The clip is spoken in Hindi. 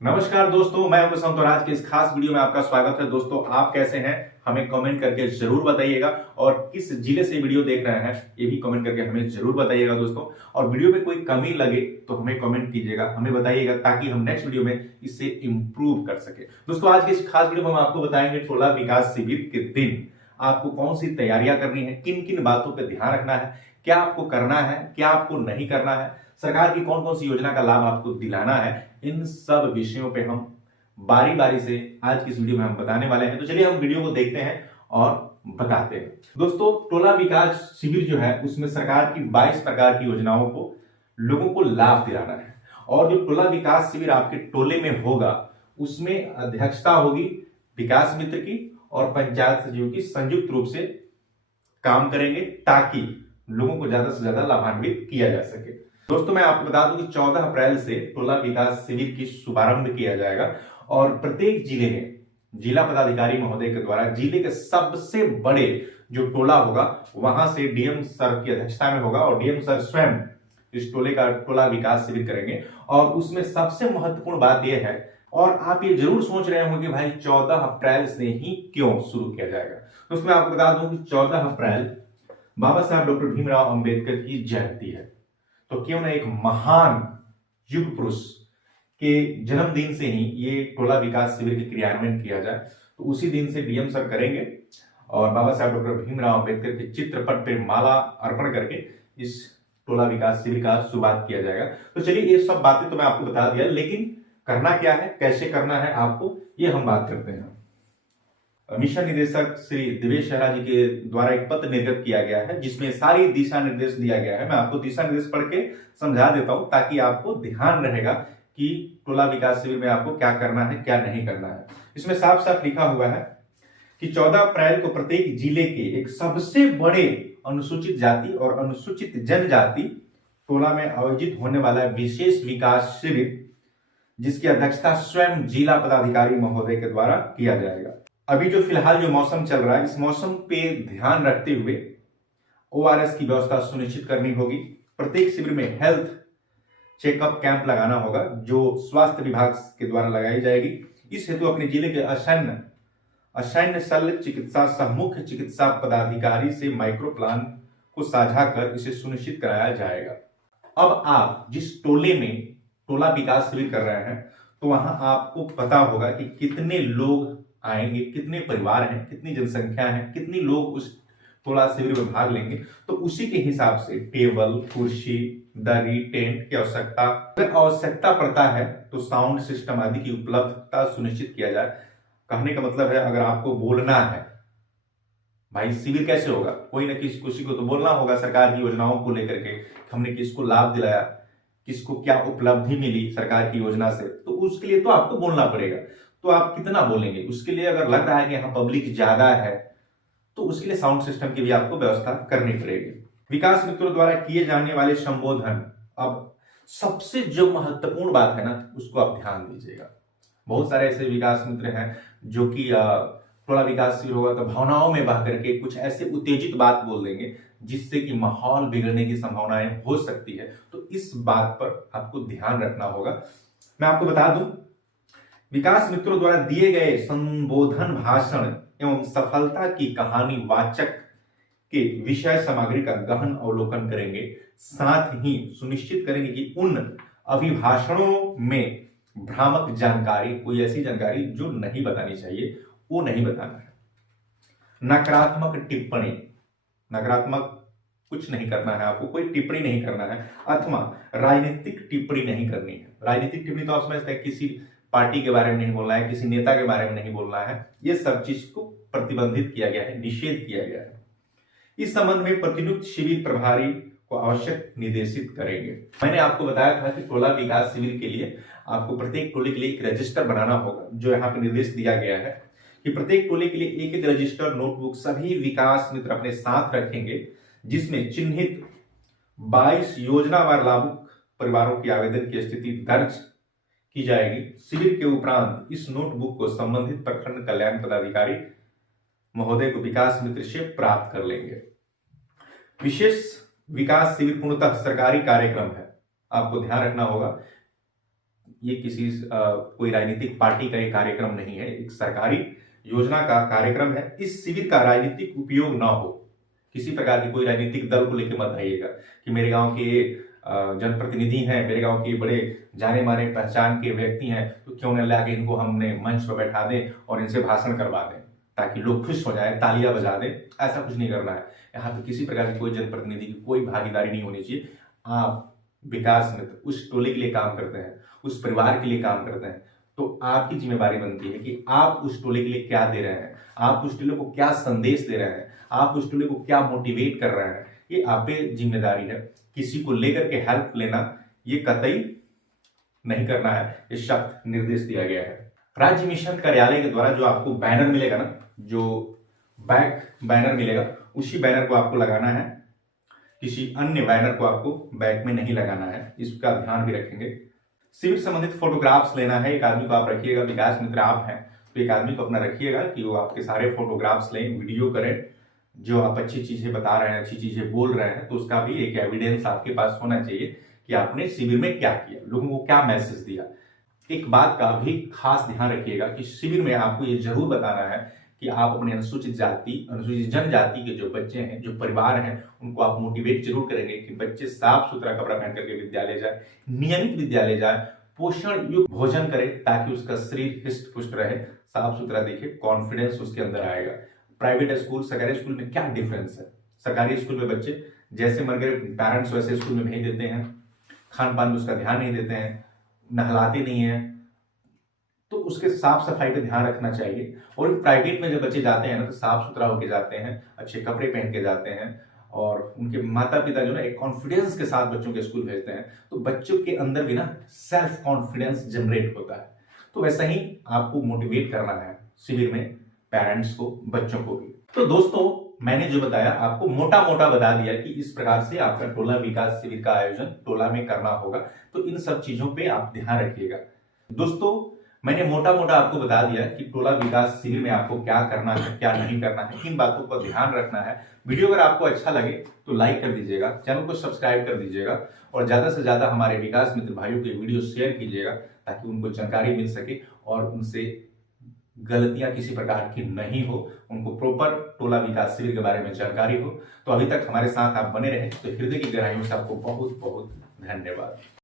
नमस्कार दोस्तों, मैं हूं प्रशांत और आज के इस खास वीडियो में आपका स्वागत है। दोस्तों, आप कैसे हैं हमें कमेंट करके जरूर बताइएगा और किस जिले से वीडियो देख रहे हैं ये भी कमेंट करके हमें जरूर बताइएगा दोस्तों। और वीडियो में कोई कमी लगे तो हमें कमेंट कीजिएगा, हमें बताइएगा ताकि हम नेक्स्ट वीडियो में इससे इंप्रूव कर सके। दोस्तों, आज के इस खास वीडियो में हम आपको बताएंगे टोला विकास शिविर के दिन आपको कौन सी तैयारियां करनी है, किन किन बातों पर ध्यान रखना है, क्या आपको करना है, क्या आपको नहीं करना है, सरकार की कौन कौन सी योजना का लाभ आपको दिलाना है। इन सब विषयों पे हम बारी बारी से आज की इस वीडियो में हम बताने वाले हैं। तो चलिए हम वीडियो को देखते हैं और बताते हैं। दोस्तों, टोला विकास शिविर जो है उसमें सरकार की 22 प्रकार की योजनाओं को लोगों को लाभ दिलाना है। और जो टोला विकास शिविर आपके टोले में होगा उसमें अध्यक्षता होगी विकास मित्र की और पंचायत सचिव की संयुक्त रूप से काम करेंगे ताकि लोगों को ज्यादा से ज्यादा लाभान्वित किया जा सके। दोस्तों, मैं आपको बता दूं कि 14 अप्रैल से टोला विकास शिविर की शुभारंभ किया जाएगा और प्रत्येक जिले में जिला पदाधिकारी महोदय के द्वारा जिले के सबसे बड़े जो टोला होगा वहां से डीएम सर की अध्यक्षता में होगा और डीएम सर स्वयं इस टोले का टोला विकास शिविर करेंगे। और उसमें सबसे महत्वपूर्ण बात यह है, और आप ये जरूर सोच रहे होंगे कि भाई 14 अप्रैल से ही क्यों शुरू किया जाएगा। तो उसमें आपको बता दूं कि 14 अप्रैल बाबा साहब डॉक्टर भीमराव अंबेडकर की जयंती है। तो क्यों ना एक महान युग पुरुष के जन्मदिन से ही ये टोला विकास शिविर के क्रियान्वयन किया जाए। तो उसी दिन से डीएम सर करेंगे और बाबा साहब डॉक्टर भीमराव अंबेडकर के चित्रपट पर माला अर्पण करके इस टोला विकास शिविर का शुरुआत किया जाएगा। तो चलिए, ये सब बातें तो मैं आपको बता दिया, लेकिन करना क्या है, कैसे करना है आपको, ये हम बात करते हैं। मिशन निदेशक श्री दिवेश शहरा जी के द्वारा एक पत्र निर्गत किया गया है जिसमें सारी दिशा निर्देश दिया गया है। मैं आपको दिशा निर्देश पढ़ के समझा देता हूं ताकि आपको ध्यान रहेगा कि टोला विकास शिविर में आपको क्या करना है, क्या नहीं करना है। इसमें साफ साफ लिखा हुआ है कि 14 अप्रैल को प्रत्येक जिले के एक सबसे बड़े अनुसूचित जाति और अनुसूचित जनजाति टोला में आयोजित होने वाला विशेष विकास शिविर जिसकी अध्यक्षता स्वयं जिला पदाधिकारी महोदय के द्वारा किया जाएगा। अभी जो फिलहाल जो मौसम चल रहा है, इस मौसम पे ध्यान रखते हुए ओआरएस की व्यवस्था सुनिश्चित करनी होगी। प्रत्येक शिविर में हेल्थ चेकअप कैंप लगाना होगा जो स्वास्थ्य विभाग के द्वारा लगाई जाएगी। इस हेतु अपने जिले के असैन्य शल्य चिकित्सा सह मुख्य चिकित्सा पदाधिकारी से माइक्रो प्लान को साझा कर इसे सुनिश्चित कराया जाएगा। अब आप जिस टोले में टोला विकास शिविर कर रहे हैं तो वहां आपको पता होगा कि कितने लोग आएंगे, कितने परिवार हैं, कितनी जनसंख्या है, कितनी लोग उस टोला शिविर में भाग लेंगे। तो उसी के हिसाब से टेबल, कुर्सी, दरी, टेंट की आवश्यकता, अगर आवश्यकता पड़ता है तो साउंड सिस्टम आदि की उपलब्धता सुनिश्चित किया जाए। कहने का मतलब है, अगर आपको बोलना है भाई शिविर कैसे होगा, कोई ना किसी को तो बोलना होगा सरकार की योजनाओं को लेकर के, हमने किसको लाभ दिलाया, किसको क्या उपलब्धि मिली सरकार की योजना से, तो उसके लिए तो आपको बोलना पड़ेगा। तो आप कितना बोलेंगे, उसके लिए अगर लग रहा है कि यहाँ पब्लिक ज्यादा है तो उसके लिए साउंड सिस्टम की भी आपको व्यवस्था करनी पड़ेगी। विकास मित्रों द्वारा किए जाने वाले संबोधन, अब सबसे जो महत्वपूर्ण बात है ना उसको आप ध्यान दीजिएगा। बहुत सारे ऐसे विकास मित्र हैं जो कि टोला विकास शिविर होगा तो भावनाओं में बह करके कुछ ऐसे उत्तेजित बात बोल देंगे जिससे कि माहौल बिगड़ने की संभावनाएं हो सकती है। तो इस बात पर आपको ध्यान रखना होगा। मैं आपको बता दूं, विकास मित्रों द्वारा दिए गए संबोधन भाषण एवं सफलता की कहानी वाचक के विषय सामग्री का गहन अवलोकन करेंगे। साथ ही सुनिश्चित करेंगे कि उन अभिभाषणों में भ्रामक जानकारी, कोई ऐसी जानकारी जो नहीं बतानी चाहिए वो नहीं बताना है। नकारात्मक टिप्पणी, नकारात्मक कुछ नहीं करना है, आपको कोई टिप्पणी नहीं करना है, अथवा राजनीतिक टिप्पणी नहीं करनी है। राजनीतिक टिप्पणी तो आप समझते हैं, किसी पार्टी के बारे में नहीं बोलना है, किसी नेता के बारे में नहीं बोलना है। ये सब चीज को प्रतिबंधित किया गया है, निषेध किया गया है। इस संबंध में प्रतिनियुक्त शिविर प्रभारी को आवश्यक निर्देशित करेंगे। मैंने आपको बताया था कि टोला विकास शिविर के लिए आपको प्रत्येक टोले के लिए एक रजिस्टर बनाना होगा, जो यहाँ पे निर्देश दिया गया है कि प्रत्येक टोले के लिए एक एक रजिस्टर नोटबुक सभी विकास मित्र अपने साथ रखेंगे, जिसमें चिन्हित 22 योजनावार लाभुक परिवारों की आवेदन की स्थिति दर्ज की जाएगी। शिविर के उपरांत इस नोटबुक को संबंधित प्रखंड कल्याण पदाधिकारी महोदय को विकास मित्र से प्राप्त कर लेंगे। विशेष विकास शिविर पूर्णतः सरकारी कार्यक्रम है, आपको ध्यान रखना होगा। ये किसी कोई राजनीतिक पार्टी का एक कार्यक्रम नहीं है, एक सरकारी योजना का कार्यक्रम है। इस शिविर का राजनीतिक उपयोग ना हो, किसी प्रकार की कोई राजनीतिक दल को लेकर मत आइएगा कि मेरे गांव के जनप्रतिनिधि हैं, मेरे गांव के बड़े जाने माने पहचान के व्यक्ति हैं, तो क्यों न लाके इनको हमने मंच पर बैठा दें और इनसे भाषण करवा दें ताकि लोग खुश हो जाएं, तालियां बजा दें। ऐसा कुछ नहीं करना है। यहाँ पे किसी प्रकार की कोई जनप्रतिनिधि की कोई भागीदारी नहीं होनी चाहिए। आप विकास मित्र उस टोले के लिए काम करते हैं, उस परिवार के लिए काम करते हैं, तो आपकी जिम्मेदारी बनती है कि आप उस टोले के लिए क्या दे रहे हैं, आप उस टोले को क्या संदेश दे रहे हैं, आप उस टोले को क्या मोटिवेट कर रहे हैं। ये आप पे जिम्मेदारी है। किसी को लेकर के हेल्प लेना ये कतई नहीं करना है, ये सख्त निर्देश दिया गया है। राज्य मिशन कार्यालय के द्वारा जो आपको बैनर मिलेगा ना, जो बैक बैनर मिलेगा, उसी बैनर को आपको लगाना है, किसी अन्य बैनर को आपको बैक में नहीं लगाना है। इसका ध्यान भी रखेंगे। शिविर संबंधित फोटोग्राफ्स लेना है। एक आदमी को आप रखिएगा, विकास मित्र आप हैं तो एक आदमी को अपना रखिएगा कि वो आपके सारे फोटोग्राफ्स लें, वीडियो करें। जो आप अच्छी चीजें बता रहे हैं, अच्छी चीजें बोल रहे हैं, तो उसका भी एक एविडेंस आपके पास होना चाहिए कि आपने शिविर में क्या किया, लोगों को क्या मैसेज दिया। एक बात का भी खास ध्यान रखिएगा कि शिविर में आपको ये जरूर बताना है कि आप अपने अनुसूचित जाति, अनुसूचित जनजाति के जो बच्चे हैं, जो परिवार हैं, उनको आप मोटिवेट जरूर करेंगे कि बच्चे साफ सुथरा कपड़ा पहन करके विद्यालय जाए, नियमित विद्यालय जाए, पोषण युक्त भोजन करे ताकि उसका शरीर हिस्ट पुष्ट रहे, साफ सुथरा दिखे, कॉन्फिडेंस उसके अंदर आएगा। प्राइवेट स्कूल सरकारी स्कूल में क्या डिफरेंस है? सरकारी स्कूल में बच्चे जैसे मर गए पेरेंट्स वैसे स्कूल में भेज देते हैं, खान पान में उसका ध्यान नहीं देते हैं, नहलाते नहीं है, तो उसके साफ सफाई पे ध्यान रखना चाहिए। और प्राइवेट में जब बच्चे जाते हैं ना, तो साफ सुथरा होके जाते हैं, अच्छे कपड़े पहन के जाते हैं, और उनके माता पिता जो ना एक कॉन्फिडेंस के साथ बच्चों के स्कूल भेजते हैं, तो बच्चों के अंदर भी ना सेल्फ कॉन्फिडेंस जनरेट होता है। तो वैसा ही आपको मोटिवेट करना है शिविर में पेरेंट्स को, बच्चों को भी। तो दोस्तों, मैंने जो बताया आपको मोटा मोटा बता दिया कि इस प्रकार से आपका टोला विकास शिविर का आयोजन टोला में करना होगा। तो इन सब चीजों पे आप ध्यान रखिएगा। दोस्तों, मैंने मोटा मोटा आपको बता दिया कि टोला विकास शिविर में आपको क्या करना है, क्या नहीं करना है, किन बातों का ध्यान रखना है। वीडियो अगर आपको अच्छा लगे तो लाइक कर दीजिएगा, चैनल को सब्सक्राइब कर दीजिएगा, और ज्यादा से ज्यादा हमारे विकास मित्र भाइयों के वीडियो शेयर कीजिएगा ताकि उनको जानकारी मिल सके और उनसे गलतियां किसी प्रकार की नहीं हो, उनको प्रॉपर टोला विकास शिविर के बारे में जानकारी हो। तो अभी तक हमारे साथ आप बने रहे, तो हृदय की गहराइयों से आपको बहुत बहुत धन्यवाद।